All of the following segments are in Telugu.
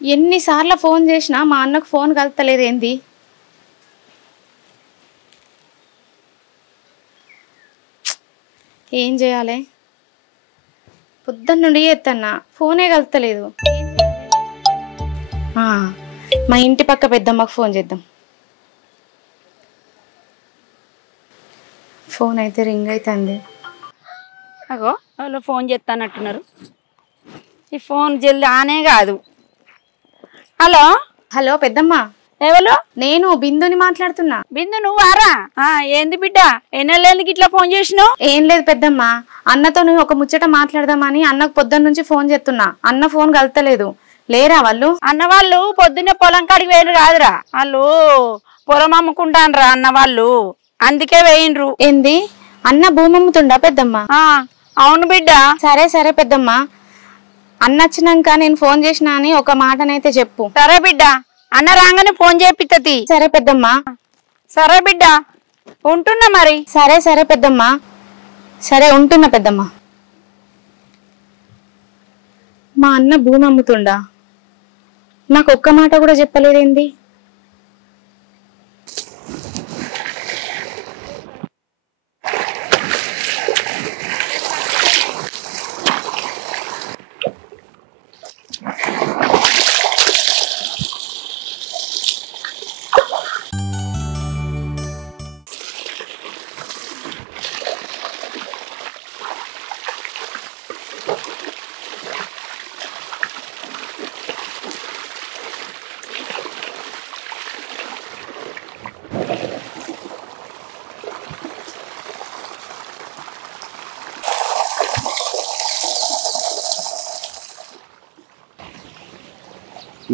ఎన్నిసార్లు ఫోన్ చేసినా మా అన్నకు ఫోన్ కలుతలేదు ఏంది? ఏం చేయాలి? పొద్దున్న నుండి ఎత్తన్నా ఫోనే కలుతలేదు. మా ఇంటి పక్క పెద్దమ్మకు ఫోన్ చేద్దాం. ఫోన్ అయితే రింగ్ అవుతుంది. అగో వాళ్ళు ఫోన్ చేస్తానంటున్నారు. ఈ ఫోన్ జల్ది ఆనే కాదు. హలో హలో పెద్దమ్మ, ఎవరు? నేను బిందుని మాట్లాడుతున్నా. బిందు నువ్వారా? ఏంది బిడ్డ, ఎన్నెళ్ళేందుకు ఇట్లా ఫోన్ చేసినావు? ఏం లేదు పెద్దమ్మ, అన్నతో ఒక ముచ్చట మాట్లాడదామని అన్నకు పొద్దున్న నుంచి ఫోన్ చేస్తున్నా. అన్న ఫోన్ కలుతలేదు. లేరా వాళ్ళు? అన్న వాళ్ళు పొద్దున్నే పొలం కాడికి వేయరు కాదురా, వాళ్ళు పొలం అమ్ముకుంటాన్రా అన్న వాళ్ళు, అందుకే వేయిండ్రు. ఏంది? అన్న భూమి అమ్ముతుండా పెద్దమ్మ? అవును బిడ్డ. సరే సరే పెద్దమ్మ, అన్న వచ్చినాక నేను ఫోన్ చేసినా అని ఒక మాటనైతే చెప్పు. సరే బిడ్డ, అన్న రాగానే ఫోన్ చేపిత్తది. సరే పెద్దమ్మ. సరే బిడ్డ, ఉంటున్నా మరి. సరే సరే పెద్దమ్మ, సరే ఉంటున్నా పెద్దమ్మ. మా అన్న భూమి అమ్ముతుండా? నాకు ఒక్క మాట కూడా చెప్పలేదేంది?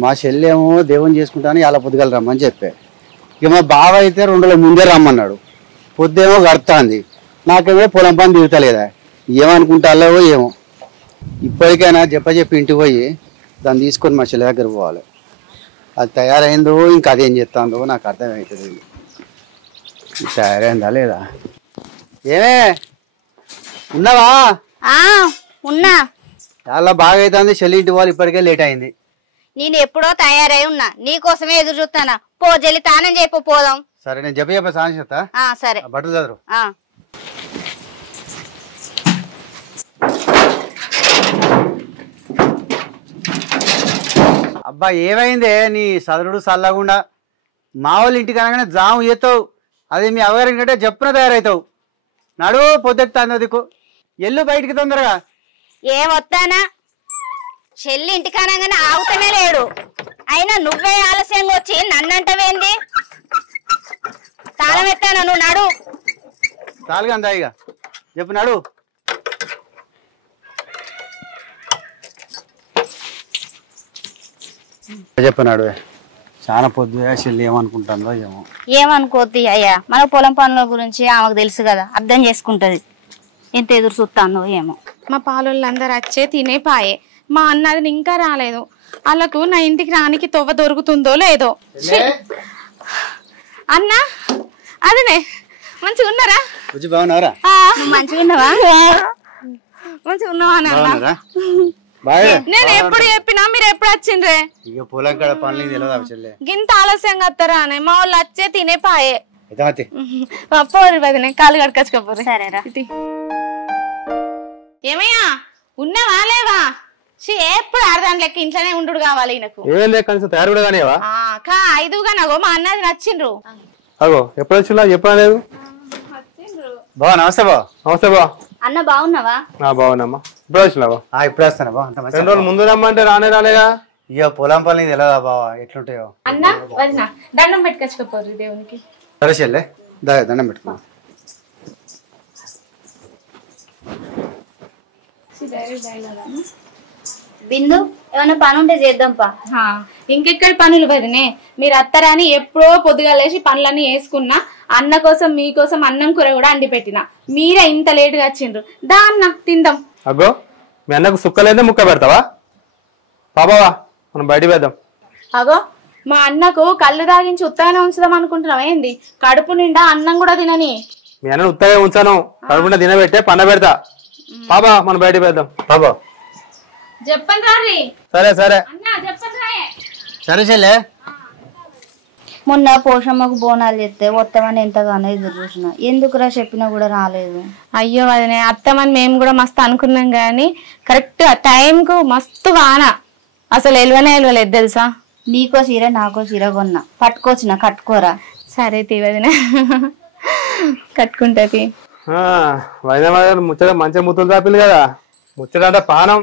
మా చెల్లెమో దేవుని చేసుకుంటాను ఇలా పొద్దుగల రమ్మని చెప్పా. ఇక మా బావ అయితే 2 రోజుల ముందే రమ్మన్నాడు. పొద్దేమో గడుతుంది, నాకేమో పొలం పని దిగుతలేదా, ఏమనుకుంటాలో ఏమో. ఇప్పటికైనా చెప్పి ఇంటికి పోయి దాన్ని తీసుకొని మా చెల్లె దగ్గర పోవాలి. అది తయారైందో ఇంకా అదేం చేస్తుందో నాకు అర్థమవుతుంది. తయారైందా లేదా? ఏమే ఉన్నావా? ఉన్నా. చాలా బాగా అవుతుంది. చెల్లి ఇంటి వాళ్ళు ఇప్పటికే లేట్ అయింది. నేను ఎప్పుడో తయారై ఉన్నా, నీకోసమే ఎదురు చూస్తానా. పో జల్లి తానం చెప్పు, పోదాం. సరే నేను చెప్ప సాయం చేస్తా. సరే బట్టలు చదువు. అబ్బా ఏమైందే నీ సదరుడు చల్లకుండా? మా వాళ్ళ ఇంటికి అనగానే జాము చేస్తావు, అది మీ అవగారి కంటే చెప్పున తయారవుతావు. నడు పొద్దుతాను దిక్కు, ఎల్లు బయటికి తొందరగా. ఏమొత్తానా, చెల్లి ఇంటికి అనగానే ఆగుతనే లేడు. అయినా నువ్వే ఆలస్యంగా వచ్చి నన్నంటవేంది? తాళం ఎత్తాను, నువ్వు నడు. చాలుగా అందా ఇక చెప్పు, నడు. చెప్పనాడు చాలా పొద్దుగా చెల్లి ఏమనుకుంటుందో ఏమో. ఏమనుకోద్ది అయ్యా, మన పొలం పనుల గురించి ఆమెకు తెలుసు కదా, అర్థం చేసుకుంటది. ఎంత ఎదురు చూస్తాందో ఏమో. మా పాలోళ్ళందరూ వచ్చే తినే పాయే. మా అన్నది ఇంకా రాలేదు. వాళ్ళకు నా ఇంటికి రానికి తొవ్వ దొరుకుతుందో లేదో. అన్న అదనే మంచిగా ఉన్నారా? బాగున్నారా? మంచిగా ఉన్నావా? మంచిగా ఉన్నావా అన్న? నేను ఎప్పుడు చెప్పినా మీరు ఎప్పుడు వచ్చిండ్రే? ఇక పొలం కాడ పనులు తెలియదు చెల్లె. గింత ఆలస్యంగా వస్తారా అని మా వాళ్ళు వచ్చే తినే పాయే. పోరు వదినే, కాలు కడకచ్చుకోపోరు. సరేరా. ఏమయ్యా ఉన్నావా లేవా? ఎప్పుడు ఆడదాని లెక్క ఇంట్లోనే ఉండు కావాలి ఈయనకు. ఐదుగా నాగో మా అన్నది నచ్చిండ్రు. ఎప్పుడు వచ్చినా చెప్పలేదు. బా నమస్తే. బా నమస్తే. బా అన్న బాగున్నావా? బాగున్నామ్మా. ఇప్పుడు వచ్చినావా? ఇప్పుడు వస్తాను బా. 2 రోజులు ముందు రమ్మంటే రాలేగా. ఇక పొలం పనులు తెలియదా బావా ఎట్లుంటాయో. అన్న వదిన దండం పెట్టుకొచ్చుకోపోరు దేవునికి. సరే చెల్లె దండం పెట్టుకో. బిందు ఏమైనా పని ఉంటే చేద్దాంపా. ఇంకెక్కడి పనులు వదినే, మీరు అత్తరా అని ఎప్పుడో పొద్దుగా లేచి పనులన్నీ వేసుకున్నా. అన్న కోసం మీకోసం అన్నం కూర కూడా అండి పెట్టిన. మీరే ఇంత లేటుగా వచ్చిండ్రు. దా అన్న తిందాం. అగ్గో మీ అన్నకు సుక్కలేదే ముక్క పెడతావా? బాబావా మనం బయట వేద్దాం. అగో మా అన్నకు కళ్ళు తాగించి ఉత్తగానే ఉంచుదాం అనుకుంటున్నాం ఏంది? కడుపు నిండా అన్నం కూడా తినని. మీ అన్నను ఉత్తగా ఉంచాను, కడుపు నిండా తినబెట్టే పండ పెడతా. బాబా మనం బయట వేద్దాం. బాబా చెప్పండి రారి. సరే సరే అన్న చెప్పండి రాయే. సరే చెల్లె. మొన్న పోషమ్మకు బోనాలు చేస్తే వస్తామని ఎంతగానో ఎదురు చూసిన, ఎందుకురా చెప్పినా కూడా రాలేదు. అయ్యో వదినే, అత్తమని మేము కూడా మస్తు అనుకున్నాం కానీ కరెక్ట్ టైంకు మస్తు వాన, అసలు ఎలవలేదు తెలుసా. నీకో చీర నాకో చీర కొన్నా, పట్టుకొచ్చిన కట్టుకోరా. సరే తీ వదినే, కట్టుకుంటది. వైద్య ముచ్చట మంచిగా ముద్దులు చాపిల్లు కదా, ముచ్చట అంటే పానం.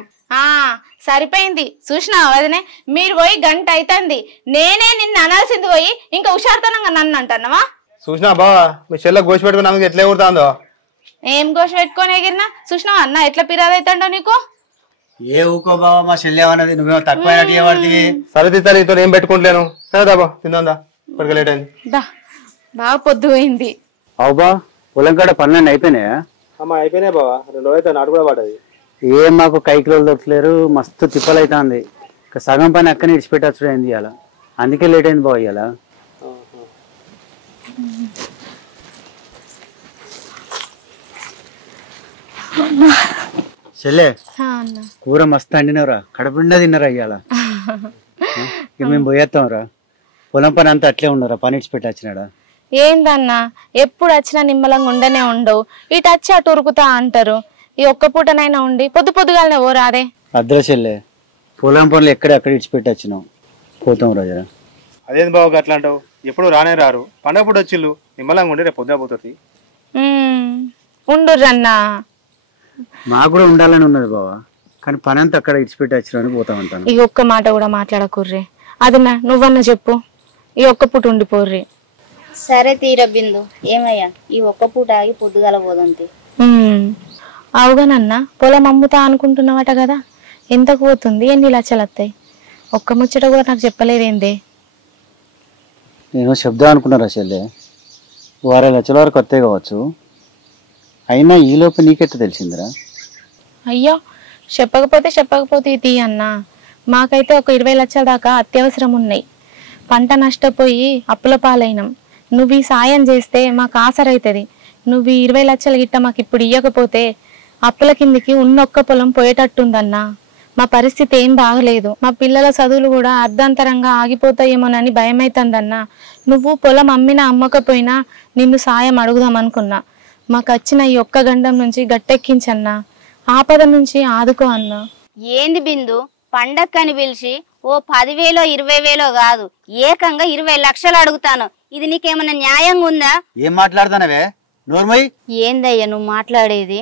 సరిపోయింది చూసినావా వదినే, మీరు పోయి గంట అవుతుంది, నేనే నిన్ను అనాల్సింది పోయి ఇంకా హుషారుతనంగా నన్ను అంటున్నావా. చూసినా బావా మీ చెల్లె గోసి పెట్టుకుని నాకు ఎట్లా ఎగురుతాందో. ఏం గోష పెట్టుకొని ఎగిరినా చూసినావా అన్న ఎట్లా పిరాదైతాండో నీకు. ఏ ఊకో బావా, మా చెల్లె అన్నది నువ్వేమో తక్కువైనట్టు ఇవ్వబడితే. సరే తీస్తారు ఇతో ఏం పెట్టుకుంటలేను. సరే దాబా తిందా, ఇప్పటికే లేట్ అయింది. బాగా పొద్దు పోయింది. అవుబా పొలం కాడ పనులన్నీ అయిపోయినాయా? అమ్మా అయిపోయినాయి బావా, 2 రోజులు అయితే నాటు కూడా పడ్డది. ఏం మాకు కైకిలోలు దొరకలేరు, మస్తు తిప్పలైతుంది. సగం పని అక్కనే ఇడిచిపెట్టచ్చు అయింది ఇవాళ, అందుకే లేట్ అయింది బావ ఇవాళ. చెల్లె కూర మస్తు అండినవరా, కడుపుండా తిన్నరా ఇవాళ. ఇక మేము పోయేస్తాంరా, పొలం పని అంతా అట్లే ఉండరా, పని ఇడిచిపెట్టచ్చినాడా. ఏందన్నా ఎప్పుడు వచ్చినా నిమ్మలంగా ఉండనే ఉండవు, ఇటు వచ్చి అటు ఉరుకుతా అంటారు. ఈ ఒక్క పూటనైనా ఉండి పొద్దుగాలనే ఓ రాదే. అద్రా చెల్లె, పొలం పనులు ఎక్కడెక్కడ ఇడిచిపెట్టచ్చినావు, పోతాం రాజా. అదేంది బావ అట్లా అంటావు, ఎప్పుడు రానే రారు, పండగ పూట వచ్చిళ్ళు నిమ్మలంగా ఉండి రేపు పొద్దున పోతుంది. ఉండుర్రన్నా, మాకు కూడా ఉండాలని ఉన్నది బావా, కానీ పని అంతా అక్కడ ఇడిచిపెట్టచ్చినా అని పోతామంటాను. ఈ ఒక్క మాట కూడా మాట్లాడకుర్రే, అదన్నా నువ్వన్నా చెప్పు, ఈ ఒక్క పూట ఉండిపోర్రి. సరే తీర బిందు, ఏమయ్యా ఈ ఒక్క పూట ఆగి పొద్దుగాల పోదంతే. అవుగానన్నా పొలం అమ్ముతా అనుకుంటున్నావట కదా, ఎంతకు పోతుంది, ఎన్ని లక్షలు వస్తాయి? ఒక్క ముచ్చట కూడా నాకు చెప్పలేదేందే. నేను శబ్దం అనుకున్నారా చెల్లె, 6 లక్షల వరకు వస్తాయి కావచ్చు, అయినా ఈలోపు నీకెట్ట తెలిసిందిరా? అయ్యో చెప్పకపోతే తీ అన్నా, మాకైతే ఒక 20 లక్షల దాకా అత్యవసరం ఉన్నాయి. పంట నష్టపోయి అప్పుల పాలైనం, నువ్వు ఈ సాయం చేస్తే మాకు ఆసరైతుంది. నువ్వు ఈ 20 లక్షల గిట్ట మాకు ఇప్పుడు ఇవ్వకపోతే అప్పుల కిందికి ఉన్నొక్క పొలం పోయేటట్టుందన్నా. మా పరిస్థితి ఏం బాగలేదు, మా పిల్లల చదువులు కూడా అర్ధాంతరంగా ఆగిపోతాయేమోనని భయమైతుందన్నా. నువ్వు పొలం అమ్మినా అమ్మకపోయినా నిన్ను సాయం అడుగుదాం అనుకున్నా. మాకు వచ్చిన ఈ ఒక్క గండం నుంచి గట్టెక్కించన్నా, ఆపద నుంచి ఆదుకో అన్నా. ఏంది బిందు, పండక్కని పిలిచి ఓ 10,000 20,000 కాదు, ఏకంగా 20 లక్షలు అడుగుతాను. ఇది నీకేమన్నా న్యాయంగా ఉందా? ఏం మాట్లాడుతానవే నోర్మయ్? ఏందయ్యా నువ్వు మాట్లాడేది?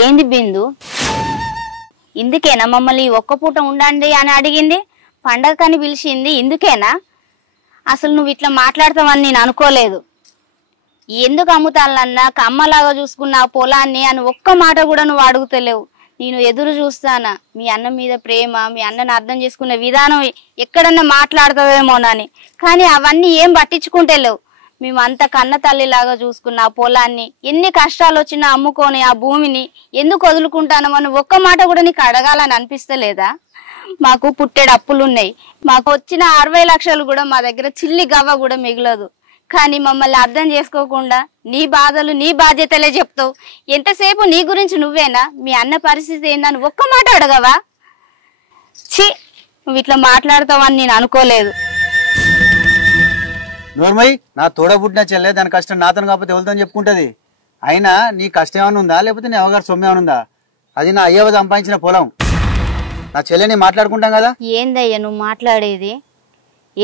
ఏంది బిందు, ఇందుకేనా మమ్మల్ని ఒక్క పూట ఉండండి అని అడిగింది? పండగకని పిలిచింది ఇందుకేనా? అసలు నువ్వు ఇట్లా మాట్లాడతావని నేను అనుకోలేదు. ఎందుకు అమ్ముతానన్నా, కమ్మలాగా చూసుకున్న ఆ పొలాన్ని అని ఒక్క మాట కూడా నువ్వు అడుగుతలేవు. నేను ఎదురు చూస్తానా మీ అన్న మీద ప్రేమ, మీ అన్నను అర్థం చేసుకునే విధానం ఎక్కడన్నా మాట్లాడతావేమోనని, కానీ అవన్నీ ఏం పట్టించుకుంటలేవు. మేము అంత కన్న తల్లిలాగా చూసుకున్న ఆ పొలాన్ని, ఎన్ని కష్టాలు వచ్చినా అమ్ముకొని ఆ భూమిని ఎందుకు వదులుకుంటానమని ఒక్క మాట కూడా నీకు అడగాలని అనిపిస్తలేదా? మాకు పుట్టేడు అప్పులున్నాయి, మాకు వచ్చిన 60 లక్షలు కూడా మా దగ్గర చిల్లి గవ్వ కూడా మిగలదు. కానీ మమ్మల్ని అర్థం చేసుకోకుండా నీ బాధలు నీ బాధ్యతలే చెప్తావు. ఎంతసేపు నీ గురించి నువ్వేనా, మీ అన్న పరిస్థితి ఏందని ఒక్క మాట అడగవా? ఛీ, నువ్వు ఇట్లా మాట్లాడతావని నేను అనుకోలేదు. నోర్మయ్, నా తోడబుట్టిన చెల్లె దాని కష్టం నాతను కాకపోతే ఎవరితో చెప్పుకుంటది. అయినా నీ కష్టం ఏమైనా ఉందా, లేకపోతే నీ అవగారు సొమ్ము ఏమైనా ఉందా? అది నా అయ్యవ సంపాదించిన పొలం, నా చెల్లెని మాట్లాడుకుంటాం కదా. ఏందయ్యా నువ్వు మాట్లాడేది?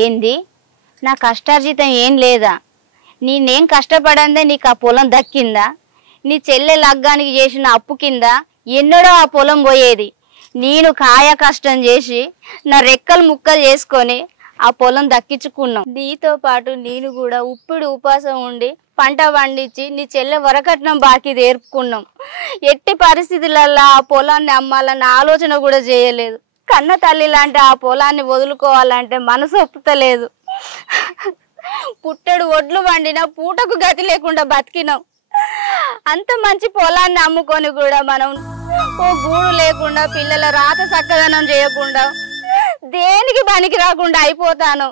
ఏంది నా కష్టార్జితం ఏం లేదా? నేనేం కష్టపడందే నీకు ఆ పొలం దక్కిందా? నీ చెల్లె లగ్గానికి చేసిన అప్పు కింద ఎన్నడో ఆ పొలం పోయేది. నేను కాయ కష్టం చేసి నా రెక్కలు ముక్కలు చేసుకొని ఆ పొలం దక్కించుకున్నాం. నీతో పాటు నేను కూడా ఉప్పుడు ఉపాసం ఉండి పంట పండించి నీ చెల్లె వరకట్నం బాకీ తీర్పుకున్నాం. ఎట్టి పరిస్థితులలో ఆ పొలాన్ని అమ్మాలన్న ఆలోచన కూడా చేయలేదు. కన్న తల్లి లాంటి ఆ పొలాన్ని వదులుకోవాలంటే మనసు ఒప్పుతలేదు. పుట్టెడు ఒడ్లు వండినా పూటకు గతి లేకుండా బతికినాం. అంత మంచి పొలాన్ని అమ్ముకొని కూడా మనం ఓ గూడు లేకుండా, పిల్లల రాత చక్కదనం చేయకుండా, దేనికి పనికి రాకుండా అయిపోతాను.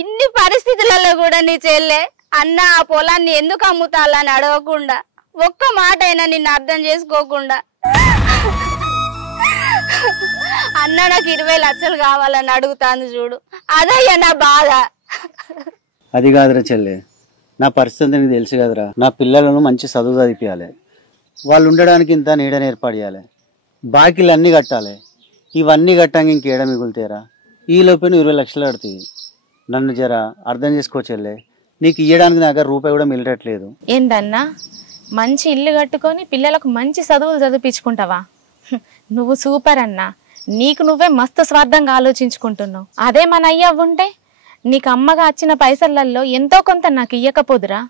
ఇన్ని పరిస్థితులలో కూడా నీ చెల్లె అన్న ఆ పొలాన్ని ఎందుకు అమ్ముతాలని అడగకుండా, ఒక్క మాట అయినా నిన్ను అర్థం చేసుకోకుండా అన్న నాకు 20 లక్షలు కావాలని అడుగుతాను చూడు, అదయ్యా నా బాధ. అది కాదురా చెల్లె, నా పరిస్థితి నీకు తెలుసు కదరా. నా పిల్లలను మంచి చదువు చదివించాలి, వాళ్ళు ఉండడానికి ఇంత నీడని ఏర్పాటు చేయాలి, బాకీలు అన్నీ కట్టాలి. ఇవన్నీ కట్టాక ఇంకేడ మిగులుతారా? ఈ లోపే 20 లక్షలు కడుతుంది. నన్ను జర అర్థం చేసుకో చెల్లె, నీకు ఇవ్వడానికి నా దగ్గర రూపాయి కూడా మిగలట్లేదు. ఏందన్నా, మంచి ఇల్లు కట్టుకొని పిల్లలకు మంచి చదువులు చదివించుకుంటావా? నువ్వు సూపర్ అన్నా, నీకు నువ్వే మస్తు స్వార్థంగా ఆలోచించుకుంటున్నావు. అదే మన అయ్య ఉంటే నీకు అమ్మగా వచ్చిన పైసలలో ఎంతో కొంత నాకు ఇయ్యకపోదురా?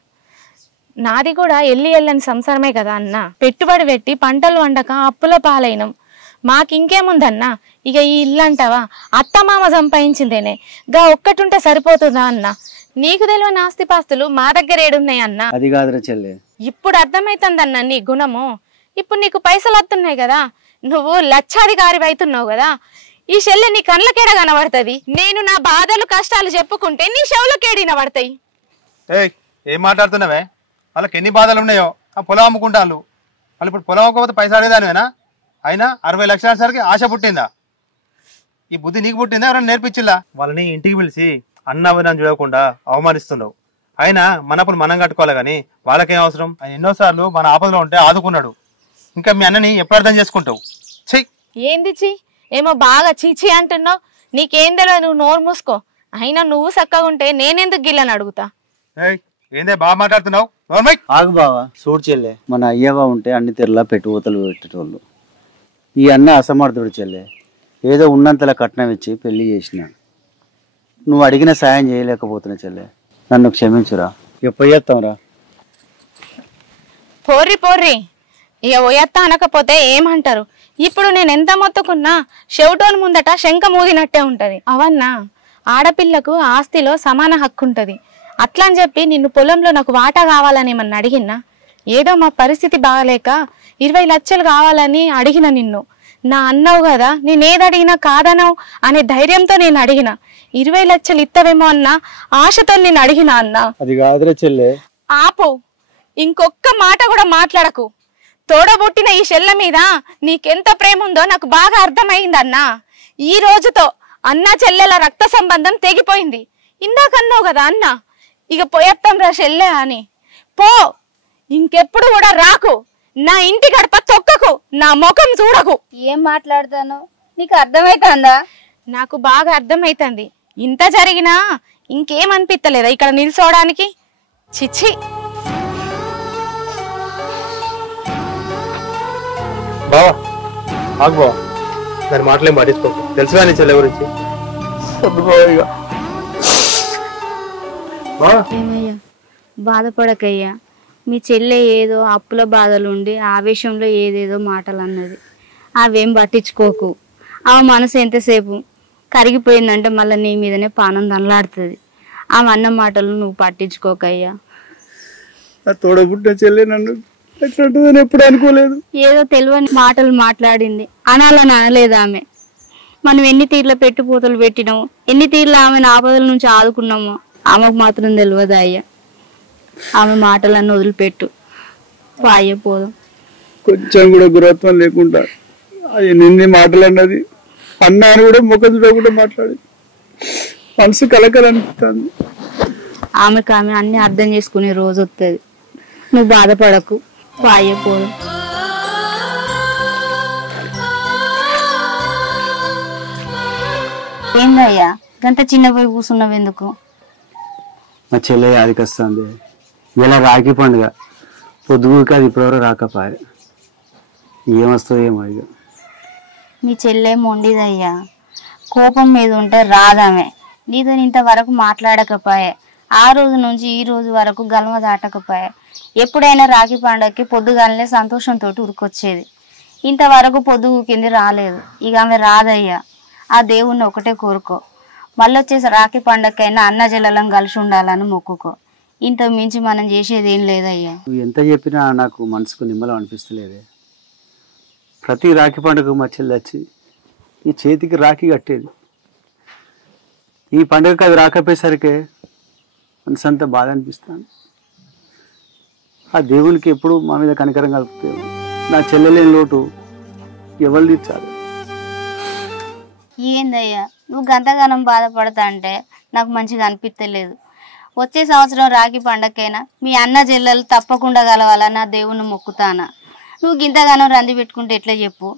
నాది కూడా వెళ్ళని సంసారమే కదా అన్న. పెట్టుబడి పెట్టి పంటలు వండక అప్పుల పాలైనం. మాకింకేముందన్నా, ఇక ఈ ఇల్లు అంటావా అత్తమామ సంపాదించిందేనే, గా ఒక్కటుంటే సరిపోతుందా అన్న? నీకు తెలియని ఆస్తిపాస్తులు మా దగ్గర ఏడున్నాయి అన్న. అది కాదురా చెల్లె, ఇప్పుడు అర్థమైతుందన్న నీ గుణము. ఇప్పుడు నీకు పైసలు వస్తున్నాయి కదా, నువ్వు లక్షాధికారి అవుతున్నావు కదా, ఈ చెల్లె నీ కళ్ళకేడ కనబడుతుంది. నేను నా బాధలు కష్టాలు చెప్పుకుంటే నీ చెవులకేడిన పడతాయి. ఏం మాట్లాడుతున్నావే? వాళ్ళకి ఎన్ని బాధలు ఉన్నాయో, ఆ పొలం అమ్ముకుంటాను. వాళ్ళు ఇప్పుడు పొలం అమ్మకపోతే పైసలు అడిగేదానివేనా? అయినా 60 లక్షల సరికి ఆశ పుట్టిందా? ఈ బుద్ధి నీకు పుట్టిందా? ఎవరైనా నేర్పించిల్లా? వాళ్ళని ఇంటికి పిలిచి అన్నవని చూడకుండా అవమానిస్తున్నావు. అయినా మన అప్పులు మనం కట్టుకోవాలి కానీ వాళ్ళకేం అవసరం? ఆయన ఎన్నోసార్లు మన ఆపదలో ఉంటే ఆదుకున్నాడు. ఇంకా మీ అన్నని ఎప్పుడు అర్థం చేసుకుంటావు? చెయ్యి. ఏంది చి ఏమో బాగా చీచి అంటున్నావు. నీకేం తెలియదు, నువ్వు నోరు మూసుకో. అయినా నువ్వు చక్కగా ఉంటే నేనెందుకు గిల్లని అడుగుతా? ఏందే బాగా మాట్లాడుతున్నావు? ఆగు బావా, చూడు చెల్లె, మన అయ్యవ ఉంటే అన్ని తెరలా పెట్టుబోతలు పెట్టేటోళ్ళు. ఈ అన్న అసమర్థుడు చెల్లె, ఏదో ఉన్నంతలా కట్నం ఇచ్చి పెళ్లి చేసిన. నువ్వు అడిగిన సాయం చేయలేకపోతున్నా చెల్లె, నన్ను క్షమించురా. ఎప్పుడు చేస్తావురా? పోర్రి పోర్రి, ఇక ఓయత్త అనకపోతే ఏమంటారు? ఇప్పుడు నేను ఎంత మొత్తుకున్నా చెవిటోని ముందట శంఖ మూదినట్టే ఉంటది. అవన్నా, ఆడపిల్లకు ఆస్తిలో సమాన హక్కు ఉంటది. అట్లా అని చెప్పి నిన్ను పొలంలో నాకు వాటా కావాలని ఏమన్నా అడిగినా? ఏదో మా పరిస్థితి బాగలేక 20 లక్షలు కావాలని అడిగిన నిన్ను. నా అన్నావు కదా, నేనేది అడిగినా కాదనవు అనే ధైర్యంతో నేను అడిగిన. 20 లక్షలు ఇత్తవేమో అన్న ఆశతో నేను అడిగిన అన్న. అది కాదురా చెల్లె. ఆపు, ఇంకొక్క మాట కూడా మాట్లాడకు. తోడబుట్టిన ఈ చెల్ల మీద నీకెంత ప్రేమ ఉందో నాకు బాగా అర్థమైందన్నా. ఈ రోజుతో అన్న చెల్లెల రక్త సంబంధం తెగిపోయింది. ఇందాకన్నావు కదా అన్న, ఇక పోయేస్తాం రా చెల్లె అని. పో, ఇంకెప్పుడు కూడా రాకు. నా ఇంటి గడప తొక్కకు, నా ముఖం చూడకు. ఏం మాట్లాడతాను, నీకు అర్థమైతుందా? నాకు బాగా అర్థమైతుంది. ఇంత జరిగినా ఇంకేమనిపిస్తలేదా ఇక్కడ నిల్చోడానికి? చిచ్చి. బావా ఆగు బావా, దాని మాటలేం పట్టించుకోకు. తెలుసుగా నీ చెల్లె గురించి. ఏమయ్యా బాధపడకయ్యా, మీ చెల్లె ఏదో అప్పుల బాధలుండి ఆవేశంలో ఏదేదో మాటలు అన్నది. అవేం పట్టించుకోకు. ఆ మనసు ఎంతసేపు కరిగిపోయిందంటే మళ్ళీ నీ మీదనే పానం దనలాడుతుంది. ఆమె అన్న మాటలు నువ్వు పట్టించుకోకయ్యా. తోడబుట్టిన చెల్లె నన్ను ఎట్లుంటుందని ఎప్పుడు అనుకోలేదు. ఏదో తెలియని మాటలు మాట్లాడింది, అనాలని అనలేదు ఆమె. మనం ఎన్ని తీర్ల పెట్టుపోతలు పెట్టినాము, ఎన్ని తీర్ల ఆమెను ఆపదల నుంచి ఆదుకున్నామో ఆమెకు మాత్రం తెలియదు అయ్యా. ఆమె మాటలన్నీ వదిలిపెట్టు, పోదాం. కొంచెం కూడా గురత్వం లేకుండా నిన్ని మాటలు అన్నది, అన్నాను కూడా ముఖం చూడకుండా మాట్లాడి మనసు కలకలనిపిస్తుంది. ఆమెకు ఆమె అన్ని అర్థం చేసుకునే రోజు వస్తుంది. నువ్వు బాధపడకు, పోదాం. ఏందయ్యా గంత చిన్న పోయి కూర్చున్నావు ఎందుకు? మా చెల్లె యాదికి వస్తుంది. ఇలా రాఖీ పండుగ పొద్దుగురికి అది ఇప్పటివరకు రాకపోయే. ఏమొస్తుందో ఏమో. ఇక మీ చెల్లె మొండిదయ్యా, కోపం మీద ఉంటే రాదామే. నీతో ఇంతవరకు మాట్లాడకపోయే, ఆ రోజు నుంచి ఈ రోజు వరకు గల్మ దాటకపోయే. ఎప్పుడైనా రాఖీ పండుగకి పొద్దుగానే సంతోషంతో ఉరికొచ్చేది. ఇంతవరకు పొద్దుగు కింది రాలేదు. ఇక ఆమె రాదయ్యా. ఆ దేవుణ్ణి ఒకటే కోరుకో, మళ్ళీ వచ్చేసి రాఖీ పండగకైనా అన్న చెల్లెలం కలిసి ఉండాలని మొక్కుకో. ఇంత మించి మనం చేసేది ఏం లేదయ్యా. నువ్వు ఎంత చెప్పినా నాకు మనసుకు నిమ్మలం అనిపిస్తలేదే. ప్రతి రాఖీ పండుగ మా చెల్లి వచ్చి ఈ చేతికి రాఖీ కట్టేది. ఈ పండుగకి అది రాకపోయేసరికి మనసు అంతా బాధ అనిపిస్తాను. ఆ దేవునికి ఎప్పుడు మా మీద కనికరం కలుపుతావు. నా చెల్లెలేని లోటు ఎవరు తీర్చాలి? ఏందయ్యా నువ్వు గంతగానం బాధపడతా అంటే నాకు మంచిగా అనిపించలేదు. వచ్చే సంవత్సరం రాఖీ పండగకైనా మీ అన్న చెల్లెలు తప్పకుండా కలవాలని నా దేవుని మొక్కుతానా. నువ్వు గింతగానం రంది పెట్టుకుంటే ఎట్లా చెప్పు?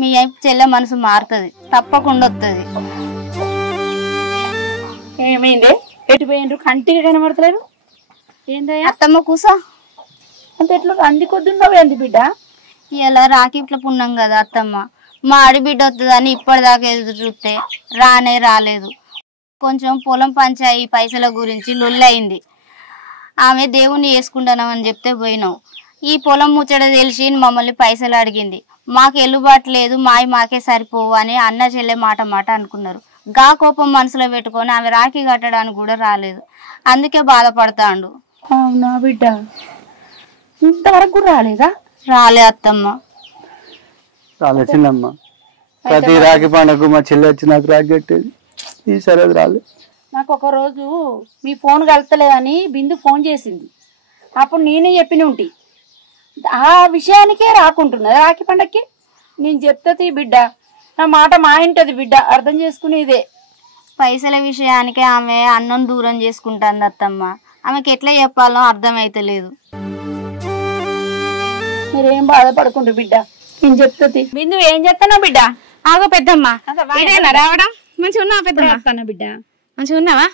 మీ చెల్లె మనసు మారుతుంది, తప్పకుండా వస్తుంది. ఏమైంది? ఎటు పోయిండ్రు? కంటిగా కనబడతలేరు. ఏందయ్యా? అత్తమ్మ కూసా. అంత ఎట్లా రంది కొద్దున్నావు ఏంది బిడ్డ? ఇలా రాఖీ ఇట్లా పున్నాం కదా అత్తమ్మ, మా ఆడిబిడ్డ వస్తుందని ఇప్పటిదాకా ఎదురు చూస్తే రానే రాలేదు. కొంచెం పొలం పంచాయి పైసల గురించి లొల్లయింది. ఆమె దేవుణ్ణి వేసుకుంటానని చెప్తే పోయినాం. ఈ పొలం ముచ్చట తెలిసి మమ్మల్ని పైసలు అడిగింది. మాకు ఎల్లుబాటు లేదు, మాకే సరిపోవు అని అన్న చెల్లె మాట అనుకున్నారు. గా కోపం మనసులో పెట్టుకొని ఆమె రాఖీ కట్టడానికి కూడా రాలేదు. అందుకే బాధపడతాండు. అవునా బిడ్డ? ఇంతవరకు రాలేదా? రాలే అత్తమ్మ. రాలే చిన్నమ్మ. ప్రతి రాఖీ పండుగకు మా చెల్లి వచ్చి నాకు రాఖీ కట్టేది. ఈసారి అది రాలే. నాకు ఒక రోజు మీ ఫోన్ కలుతలేదని బిందు ఫోన్ చేసింది. అప్పుడు నేనే చెప్పిన ఉంటి ఆ విషయానికే రాకుంటున్నది రాఖీ పండక్కి. నేను చెప్తుంది బిడ్డ, నా మాట మా ఇంటది బిడ్డ, అర్థం చేసుకునేదే. పైసల విషయానికే ఆమె అన్నం దూరం చేసుకుంటుంది అత్తమ్మ. ఆమెకి ఎట్లా చెప్పాలో అర్థమైతలేదు. మీరేం బాధపడకుండా బిడ్డ, నేను చెప్తుంది. బిందు ఏం చెప్తాను బిడ్డ? ఆగో పెద్దమ్మ, ఇదేనా రావడం? మంచిగా ఉన్నావా పెద్దమ్మ? బిడ్డ మంచిగా ఉన్నావా?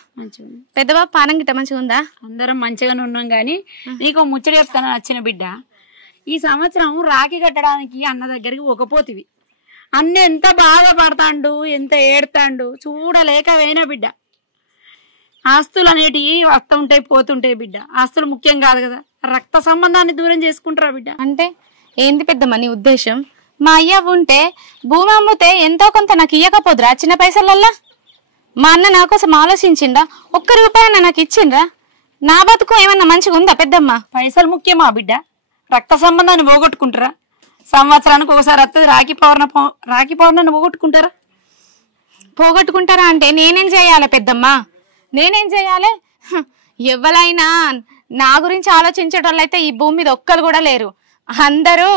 పెద్ద బాబు పానం గిట్ట మంచిగా ఉందా? అందరం మంచిగానే ఉన్నాం గాని నీకు ముచ్చట చెప్తాను వచ్చిన బిడ్డ. ఈ సంవత్సరం రాఖీ కట్టడానికి అన్న దగ్గరికి ఒకపోతివి. అన్న ఎంత బాధపడతాండు, ఎంత ఏడతాండు చూడలేక వేనా బిడ్డ. ఆస్తులు అనేటివి వస్తుంటాయి పోతుంటాయి బిడ్డ. ఆస్తులు ముఖ్యం కాదు కదా, రక్త సంబంధాన్ని దూరం చేసుకుంటారా బిడ్డ? అంటే ఏంది పెద్దమ్మ నీ ఉద్దేశం? మా అయ్య ఉంటే భూమి అమ్ముతే ఎంతో కొంత నాకు ఇయ్యకపోదురా చిన్న పైసలల్లా? మా అన్న నా కోసం ఆలోచించిండా? ఒక్క రూపాయన్న నాకు ఇచ్చిండ్రా? నా బతుకు ఏమన్నా మంచిగా ఉందా పెద్దమ్మ? పైసలు ముఖ్యమా బిడ్డ? రక్త సంబంధాన్ని పోగొట్టుకుంటారా? సంవత్సరానికి ఒకసారి వస్తుంది రాఖీ పౌర్ణాన్ని పోగొట్టుకుంటారా? పోగొట్టుకుంటారా అంటే నేనేం చేయాలి పెద్దమ్మ? నేనేం చేయాలి? ఎవరైనా నా గురించి ఆలోచించేటోళ్ళు అయితే ఈ భూమి మీద ఒక్కరు కూడా లేరు. అందరూ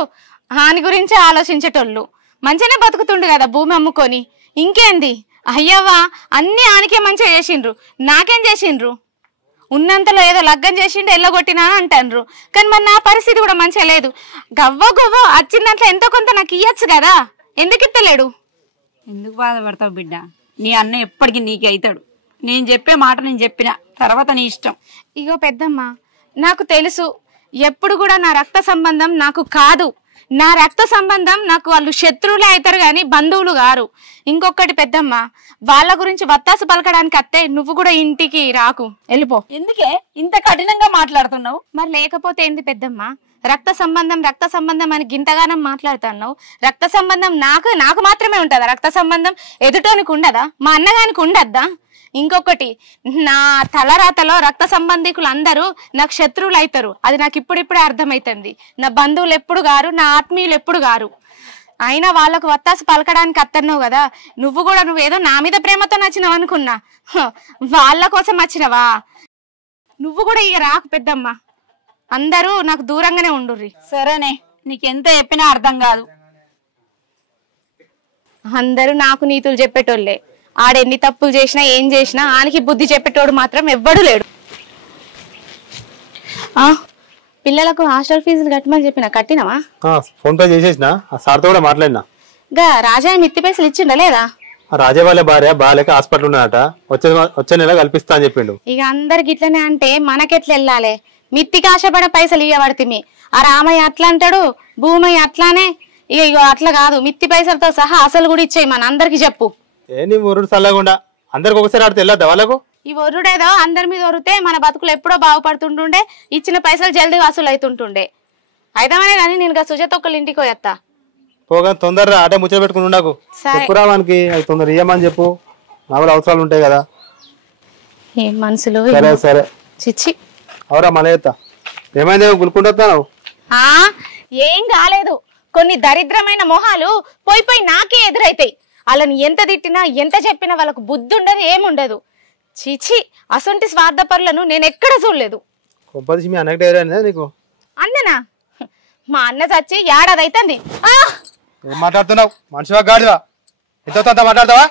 ఆని గురించే ఆలోచించేటోళ్ళు. మంచిగానే బతుకుతుండు కదా భూమి అమ్ముకొని. ఇంకేంది అయ్యవ్వా, అన్ని ఆనికే మంచిగా చేసిండ్రు, నాకేం చేసిండ్రు? ఉన్నంతలో ఏదో లగ్గం చేసిండు ఎల్లగొట్టినా అంటారు. కానీ మరి నా పరిస్థితి కూడా మంచిగా లేదు. గవ్వ వచ్చిన దాంట్లో ఎంతో కొంత నాకు ఇయ్యచ్చు కదా, ఎందుకు ఇత్తలేడు? ఎందుకు బాధపడతావు బిడ్డ? నీ అన్న ఎప్పటికీ నీకే అవుతాడు. నేను చెప్పే మాట నేను చెప్పిన తర్వాత నీ ఇష్టం. ఇగో పెద్దమ్మ, నాకు తెలుసు ఎప్పుడు కూడా నా రక్త సంబంధం నాకు కాదు. నా రక్త సంబంధం నాకు వాళ్ళు శత్రువులే అవుతారు కానీ బంధువులు గారు. ఇంకొకటి పెద్దమ్మ, వాళ్ళ గురించి వత్తాసు పలకడానికి అత్తే నువ్వు కూడా ఇంటికి రాకు, వెళ్ళిపో. ఎందుకే ఇంత కఠినంగా మాట్లాడుతున్నావు? మరి లేకపోతే ఏంది పెద్దమ్మ? రక్త సంబంధం అని గింతగానం మాట్లాడుతున్నావు. రక్త సంబంధం నాకు మాత్రమే ఉంటుందా? రక్త సంబంధం ఎదుటోనికి ఉండదా? మా అన్నగానికి ఉండద్దా? ఇంకొకటి, నా తలరాతలో రక్త సంబంధికులు అందరూ నాకు శత్రువులు అవుతారు. అది నాకు ఇప్పుడిప్పుడే అర్థమవుతుంది. నా బంధువులు ఎప్పుడు గారు, నా ఆత్మీయులు ఎప్పుడు గారు. అయినా వాళ్ళకు వత్తాసు పలకడానికి అత్తన్నావు కదా, నువ్వేదో నా మీద ప్రేమతో నచ్చినావు అనుకున్నా. వాళ్ళ కోసం వచ్చినవా? నువ్వు కూడా ఇక రాకు పెద్దమ్మ. అందరూ నాకు దూరంగానే ఉండుర్రి. సరేనే, నీకెంత చెప్పినా అర్థం కాదు. అందరూ నాకు నీతులు చెప్పేటోళ్ళే. ఆడెన్ని తప్పులు చేసినా ఏం చేసినా ఆనికి బుద్ధి చెప్పేటోడు మాత్రం ఎవ్వడు లేడు. పిల్లలకు హాస్టల్ ఫీజులు కట్టమని చెప్పిన, కట్టినవా? ఫోన్ పే చేసేసిన, ఆ సార్తో కూడా మాట్లాడినా. గా రాజా మిత్తి పైసలు ఇచ్చిండ లేదా? రాజా వాళ్ళ భార్య బాలేక హాస్పిటల్ ఉన్నదట, వచ్చే నెల కల్పిస్తా అని చెప్పిండు. ఇక అందరికి ఇట్లనే అంటే మనకెట్లా వెళ్ళాలి? మిత్తికి ఆశపడే పైసలు ఇవ్వబడితే ఆ రామయ్య అట్లా అంటాడు, భూమయ్య అట్లానే. ఇగో అట్లా కాదు, మిత్తి పైసలతో సహా అసలు కూడా ఇచ్చేయి మన అందరికి చెప్పు. నీ ఊరుడు చల్లకుండా అందరికి ఒకసారి ఆడితే వెళ్ళొద్దా వాళ్ళకు? ఈ ఒర్రుడేదో అందరి మీద ఒరితే మన బతుకులు ఎప్పుడో బాగుపడుతుంటుండే, ఇచ్చిన పైసలు జల్దీ వసూలు అవుతుంటుండే. అయితేనే కానీ నేను సుజాత ఒక్కళ్ళ ఇంటికి పోయేస్తా. పోగా తొందరగా ఆటే ముచ్చట పెట్టుకుని ఉండకు. చెప్పురావానికి అది తొందర ఇయ్యమని చెప్పు, నా కూడా అవసరాలు ఉంటాయి కదా. ఏం మనసులో సరే చిచ్చి. అవరా మళ్ళీ ఏమైంది, గులుకుంటున్నావు? ఏం కాలేదు. కొన్ని దరిద్రమైన మొహాలు పోయి నాకే ఎదురైతాయి. వాళ్ళని ఎంత తిట్టినా ఎంత చెప్పినా వాళ్ళకు బుద్ధి ఉండదు, ఏముండదు. చీచి, అసొంటి స్వార్థపరులను నేను ఎక్కడ చూడలేదు. మీ అన్నకి నీకు అన్ననా? మా అన్న చచ్చి ఏడాది అవుతుంది. ఏం మాట్లాడుతున్నావు? మనిషివా గాడివా? ఎంతో అంత మాట్లాడతావా?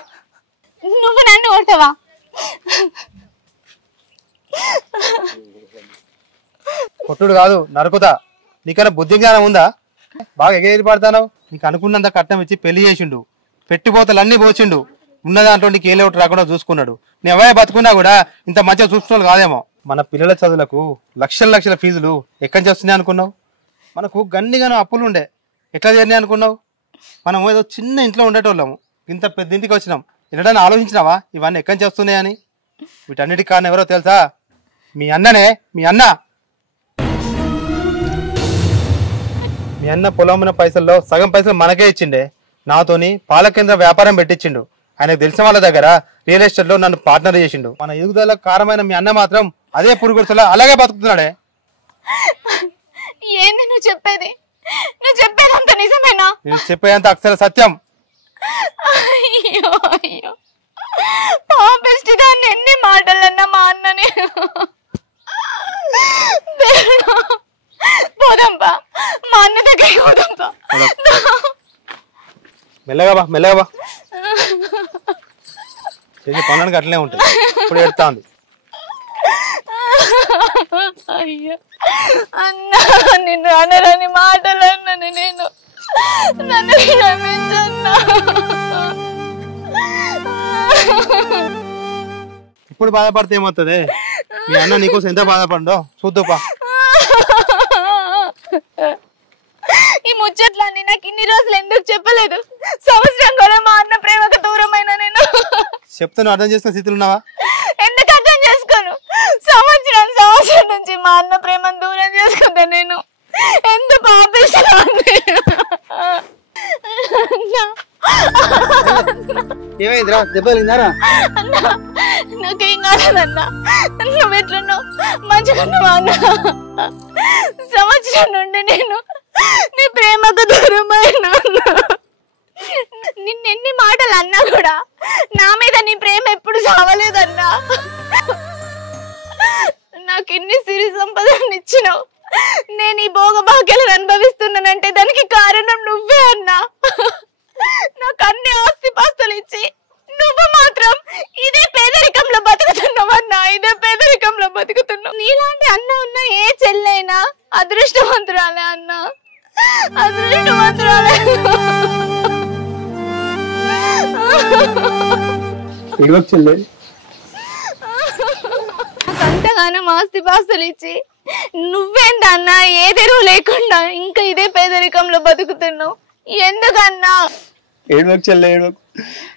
నువ్వు నన్ను కొడతావా? కొట్టుడు కాదు నరుకుతా. నీకన్నా బుద్ధి జ్ఞానం ఉందా? బాగా ఎగిరి పడతావు. నీకు అనుకున్నంత కట్నం ఇచ్చి పెళ్లి చేసిండు, పెట్టిపోతలు అన్ని పోచిండు, ఉన్న దాంట్లో నీకు ఏ లేవుట్ రాకుండా చూసుకున్నాడు. నీ ఎవరే బతుకున్నా కూడా ఇంత మంచిగా చూసుకున్న కాదేమో. మన పిల్లల చదువులకు లక్షల ఫీజులు ఎక్కడి నుంచి వస్తున్నాయి అనుకున్నావు? మనకు గన్నిగానో అప్పులు ఉండే, ఎట్లా చేరినాయి అనుకున్నావు? మనం ఏదో చిన్న ఇంట్లో ఉండేటోళ్ళము, ఇంత పెద్ద ఇంటికి వచ్చినాం. ఎన్నడన్నా ఆలోచించినావా ఇవన్నీ ఎక్కడి నుంచి వస్తున్నాయని? వీటన్నిటికి కారణం ఎవరో తెలుసా? మీ అన్ననే. మీ అన్న పొలమున పైసల్లో సగం పైసలు మనకే ఇచ్చిండే. నాతోని పాల కేంద్ర వ్యాపారం పెట్టించిండు. ఆయనకు తెలిసిన వాళ్ళ దగ్గర రియల్ ఎస్టేట్ లో నన్ను పార్ట్నర్ చేసిండు. మన ఎదుగుదల కారమైన మీ అన్న మాత్రం అదే పురుగుడులా అలాగే బతుకుతున్నాడే. ఏంది నువ్వు చెప్పేది? నువ్వు చెప్పేదంత నిజమేనా? నేను చెప్పేంత అక్షర సత్యం. అయ్యో అయ్యో, పాపిష్టిగా ఎన్ని మాటలన్నా మా అన్నని. పోదాంపా, మా అన్న దగ్గరికి పోదాంపా. మెల్లగా బా. చేసే పనులకి అట్లనే ఉంటుంది. ఇప్పుడు ఎడతా ఉంది. అయ్యో అన్న, నిన్ను అనరని మాటలు అన్నాను నేను. నన్ను క్షమించన్నా. ఇప్పుడు బాధపడితే ఏమవుతుంది? మీ అన్న నీకోసం ఎంత బాధపడో చూద్దుపా. ఈ ముచ్చట్లన్నీ నాకు ఇన్ని రోజులు ఎందుకు చెప్పలేదు? సంవత్సరం కూడా మా అన్న ప్రేమకు దూరమైన నేను. చెప్తాను, అర్థం చేసుకునే స్థితిలో ఉన్నావా? ఎందుకు అర్థం చేసుకోను? సంవత్సరం నుంచి మా అన్న ప్రేమను దూరం చేసుకుంటా నేను. ఎంత పాపిస్తాను. ఏమైందిరా? దెబ్బలిందారా? నాకేం కాలేదన్నా. నువ్వు ఎట్లున్నావు? మంచిగా ఉన్నావా అన్న? సంవత్సరం నుండి నేను నీ ప్రేమకు దూరమైన నిన్నెన్ని మాటలు అన్నా కూడా నా మీద నీ ప్రేమ ఎప్పుడు చావలేదన్నా. నాకు ఇన్ని సిరి సంపదను ఇచ్చినావు. నేను ఈ భోగ భాగ్యాలను అనుభవిస్తున్నానంటే దానికి కారణం నువ్వే అన్నా. నాకు అన్ని ఆస్తి పాస్తులు ఇచ్చి నువ్వు మాత్రం ఇదే పేదరికంలో బతుకుతున్నావన్నా. ఇదే పేదరికంలో బతుకుతున్నావు. నీలాంటి అన్న ఉన్న ఏ చెల్లైనా అదృష్టవంతురాలే అన్నా, అదృష్టవంతురాలే. అంతగానో ఆస్తి పాస్తులు ఇచ్చి నువ్వేంటన్నా ఏ తెరువు లేకుండా ఇంకా ఇదే పేదరికంలో బతుకుతున్నావు? ఎందుకన్నా? ఏడవకు చెల్లె, ఏడవకు.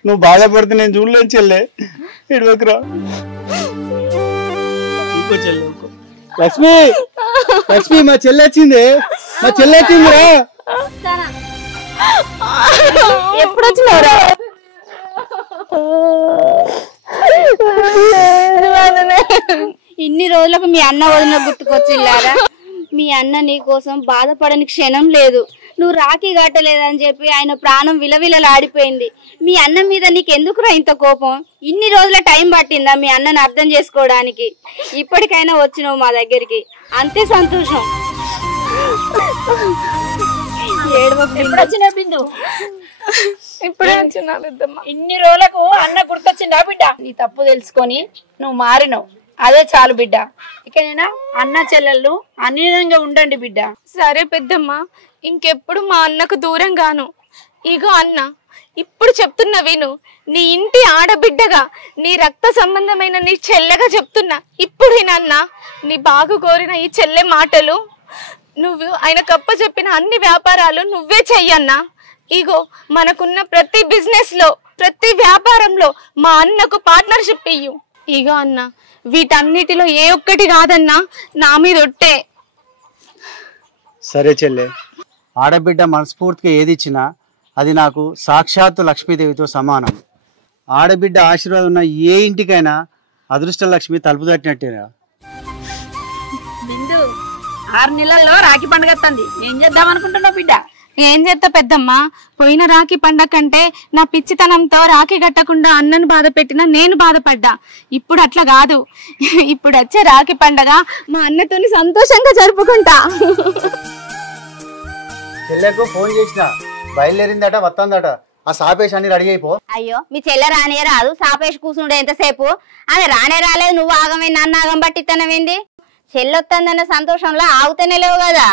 నువ్వు బాధపడితే నేను చూడలేను చెల్లె. ఏడవకురా. ఇంకో చెల్లె, ఇంకో. లక్ష్మి మా చెల్లి వచ్చిందిరా. ఎప్పుడు వచ్చినావురా? ఇన్ని రోజులకు మీ అన్న వదిన గుర్తుకొచ్చిల్లారా? మీ అన్న నీ కోసం బాధపడని క్షణం లేదు. నువ్వు రాఖీ కట్టలేదని చెప్పి ఆయన ప్రాణం విలవిలలాడిపోయింది. మీ అన్న మీద నీకు ఎందుకురా ఇంత కోపం? ఇన్ని రోజుల టైం పట్టిందా మీ అన్నని అర్థం చేసుకోవడానికి? ఇప్పటికైనా వచ్చినావు మా దగ్గరికి, అంతే సంతోషం. ఎప్పుడు వచ్చినా బిందు? ఇప్పుడే వచ్చినా పెద్దమ్మ. ఇన్ని రోజులకు అన్న గుర్తొచ్చిందా బిడ్డ? నీ తప్పు తెలుసుకొని నువ్వు మారినవు, అదే చాలు బిడ్డ. ఇకనైనా అన్న చెల్లెళ్ళు అన్యోన్యంగా ఉండండి బిడ్డ. సరే పెద్దమ్మ, ఇంకెప్పుడు మా అన్నకు దూరం గాను. ఇగో అన్న, ఇప్పుడు చెప్తున్నా విను. నీ ఇంటి ఆడబిడ్డగా, నీ రక్త సంబంధమైన నీ చెల్లెగా చెప్తున్నా. ఇప్పుడు అన్న, నీ బాగు కోరిన ఈ చెల్లె మాటలు, నువ్వు ఆయన కప్ప చెప్పిన అన్ని వ్యాపారాలు నువ్వే చెయ్యన్నా. ఇగో మనకున్న ప్రతి బిజినెస్ లో, ప్రతి వ్యాపారంలో మా అన్నకు పార్ట్నర్షిప్ ఇయ్యు. ఇగో అన్న, వీటన్నిటిలో ఏ ఒక్కటి కాదన్నా, నా మీద ఒట్టే. సరే చెల్లె, ఆడబిడ్డ మనస్ఫూర్తిగా ఏది ఇచ్చినా అది నాకు సాక్షాత్తు లక్ష్మీదేవితో సమానం. ఆడబిడ్డ ఆశీర్వాదం ఉన్న ఏ ఇంటికైనా అదృష్ట లక్ష్మి తలుపు తట్టినట్టేనా. బిందు, 6 నెలల్లో రాఖీ పండుగ వస్తుంది. ఏం చేద్దాం అనుకుంటున్నావు బిడ్డ? ఏం చేస్తా పెద్దమ్మ, పోయిన రాఖీ పండగ కంటే నా పిచ్చితనంతో రాఖీ కట్టకుండా అన్నను బాధ పెట్టినా నేను బాధపడ్డా. ఇప్పుడు అట్లా కాదు. ఇప్పుడు వచ్చే రాఖీ పండగ మా అన్నతోని సంతోషంగా జరుపుకుంటా. చెల్లెకు ఫోన్ చేసిన, బయలుదేరిందట, వస్తుందట. ఆ సాపేసి అన్ని రెడీ అయిపో. అయ్యో మీ చెల్లె రానే రాదు, సాపేసి కూర్చుండే ఎంతసేపు? ఆమె రానే రాలేదు, నువ్వు ఆగమే నన్ను ఆగం పట్టిస్తానవేంది? చెల్లొత్తందన్న సంతోషంలో ఆగుతూనే లేవు కదా,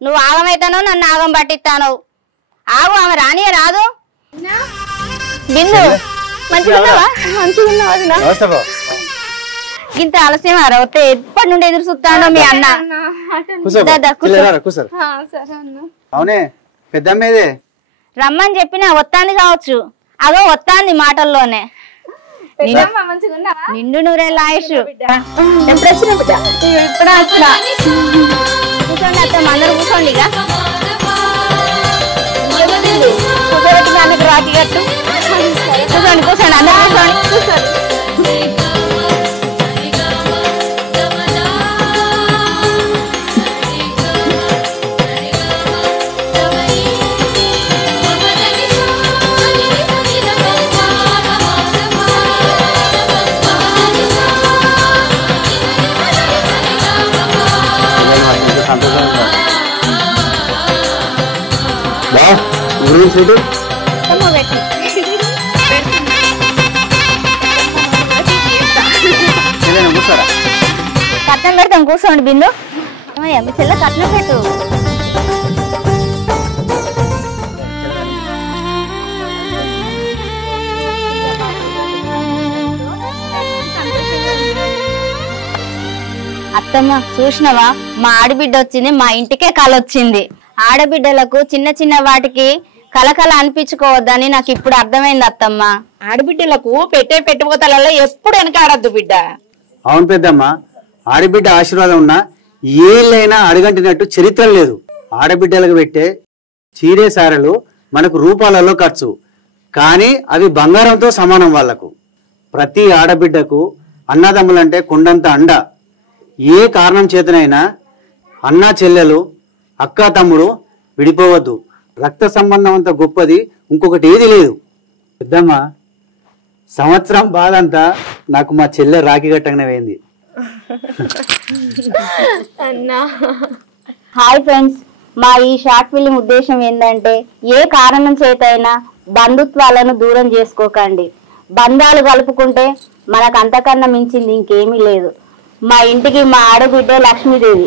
నువ్వు ఆగమైతానో నన్ను ఆగం పట్టిస్తాను. ఆగు, ఆమె రానే రాదు. బిందు మంచిగా ఇంత ఆలస్యం అరవతే ఎప్పటి నుండి ఎదురు చూస్తానో మీ అన్న. అవునే పెద్దమ్మేదే రమ్మని చెప్పినా వస్తాంది కావచ్చు, అదో వస్తాంది మాటల్లోనే. నిండు నూరేళ్ళ ఆయుష్. కూర్చోండి అత్తమ్మ, అందరూ కూర్చోండి. ఇక కూర్చోబెట్టి అన్నకు రాకి కట్టు. కూర్చోండి కూర్చోండి అందరూ కూర్చోండి. కట్నం పెడతాం, కూర్చోండి. బిందు మీ చెల్ల కట్నం పెట్టు. అత్తమ్మ చూసినవా, మా ఆడబిడ్డ వచ్చింది, మా ఇంటికే కలొచ్చింది. ఆడబిడ్డలకు చిన్న చిన్న వాటికి కలకల అనిపించుకోవద్దని నాకు ఇప్పుడు అర్థమైంది అత్తమ్మ. ఆడబిడ్డలకు పెట్టే పెట్టుబోతలలో ఎప్పుడు వెనకాడద్దు బిడ్డ. అవును పెద్దమ్మ, ఆడబిడ్డ ఆశీర్వాదం ఉన్నా ఏళ్ళైనా అడగంటినట్టు చరిత్ర లేదు. ఆడబిడ్డలకు పెట్టే చీరే సారలు మనకు రూపాలలో ఖర్చు, కానీ అవి బంగారంతో సమానం. వాళ్లకు ప్రతి ఆడబిడ్డకు అన్నదమ్ములంటే కొండంత అండ. ఏ కారణం చేతనైనా అన్నా చెల్లెలు అక్క తమ్ముడు విడిపోవద్దు. రక్త సంబంధం అంత గొప్పది ఇంకొకటి ఏది లేదు. పెద్దమ్మ సంవత్సరం బాధంతా నాకు మా చెల్లె రాఖీ కట్టగానే పోయింది. హాయ్ ఫ్రెండ్స్, మా ఈ షార్ట్ ఫిల్మ్ ఉద్దేశం ఏంటంటే ఏ కారణం చేతైనా బంధుత్వాలను దూరం చేసుకోకండి. బంధాలు కలుపుకుంటే మనకు అంతకన్నా మించింది ఇంకేమీ లేదు. మా ఇంటికి మా ఆడబిడ్డే లక్ష్మీదేవి.